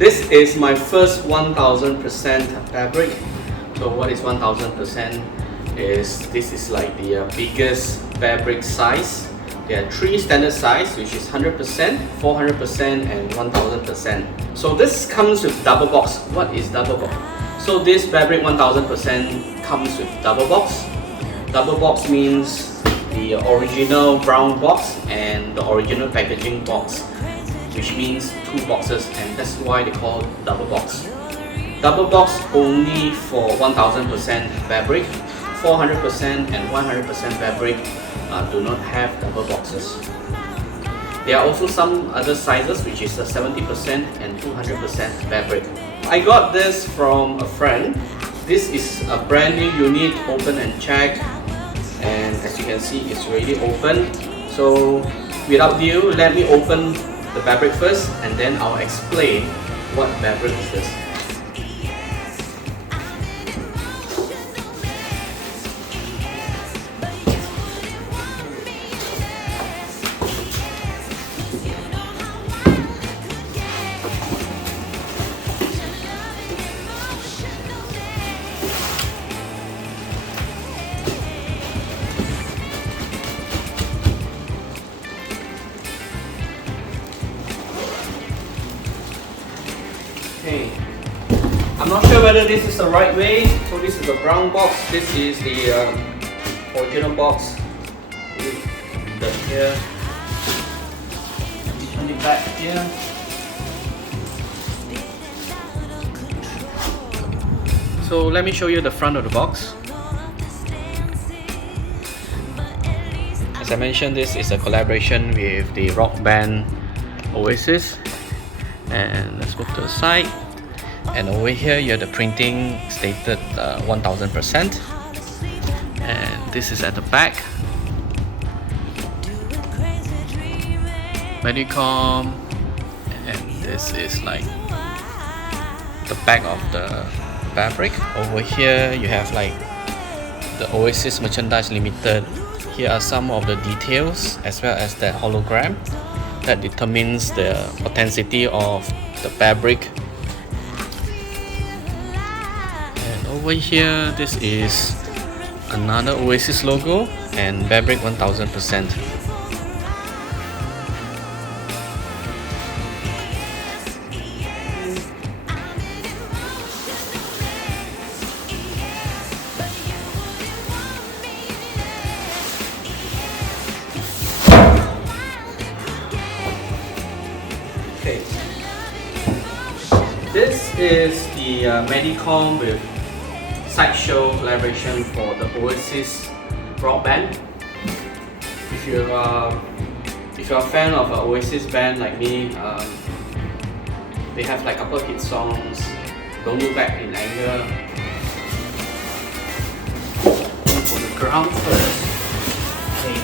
This is my first 1000% fabric. So what is 1000%? This is like the biggest fabric size. There are 3 standard size, which is 100%, 400% and 1000%. So this comes with double box. What is double box? So this fabric 1000% comes with double box. Double box means the original brown box and the original packaging box, which means 2 boxes, and that's why they call it double box. Double box only for 1000% fabric. 400% and 100% fabric do not have double boxes. There are also some other sizes, which is 70% and 200% fabric. I got this from a friend. This is a brand new unit, open and check, and as you can see, it's already open. So without ado, let me open the fabric first, and then I'll explain what fabric is this. Okay, I'm not sure whether this is the right way. So this is the brown box. This is the original box. That here. Turn it back here. So let me show you the front of the box. As I mentioned, this is a collaboration with the rock band Oasis. And let's move to the side, and over here you have the printing stated 1000%, and this is at the back. Medicom, and this is like the back of the fabric. Over here you have like the Oasis Merchandise Limited. Here are some of the details as well as the hologram that determines the authenticity of the fabric. And over here, this is another Oasis logo and Bearbrick 1000%. Okay, this is the Medicom with sideshow collaboration for the Oasis rock band. If you're a fan of an Oasis band like me, they have like a couple of hit songs. Don't Look Back in Anger. On the ground first. Okay.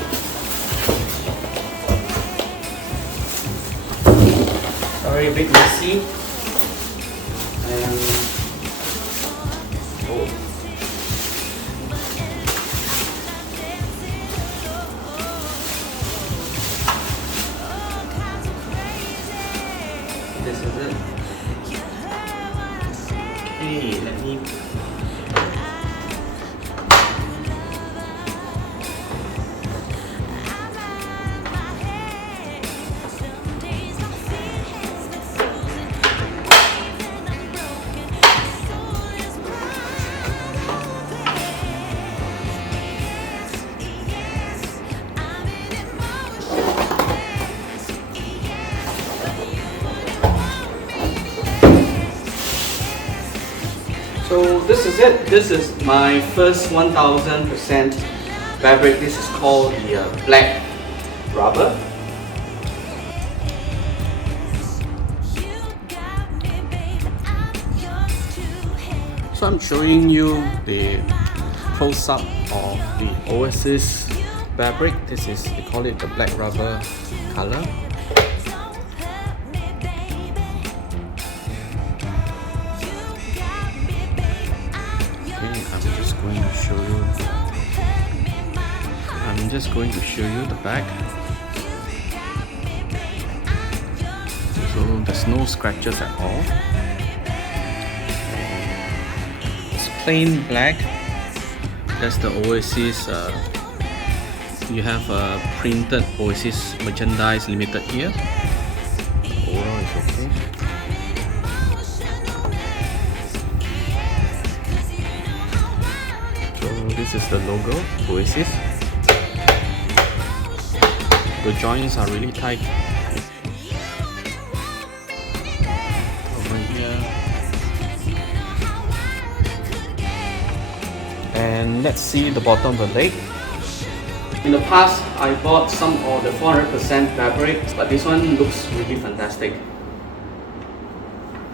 Sorry, a bit messy. And oh. This is it. Okay, let me. So this is it. This is my first 1000% fabric. This is called the black rubber. So I'm showing you the close-up of the Oasis fabric. This is, they call it the black rubber color. I'm just going to show you the back. So the There's no scratches at all. It's plain black. That's the Oasis. You have a printed Oasis merchandise limited here. Overall, it's okay. So this is the logo, Oasis. The joints are really tight. Over here. And let's see the bottom of the leg. In the past, I bought some of the 400% fabric, but this one looks really fantastic.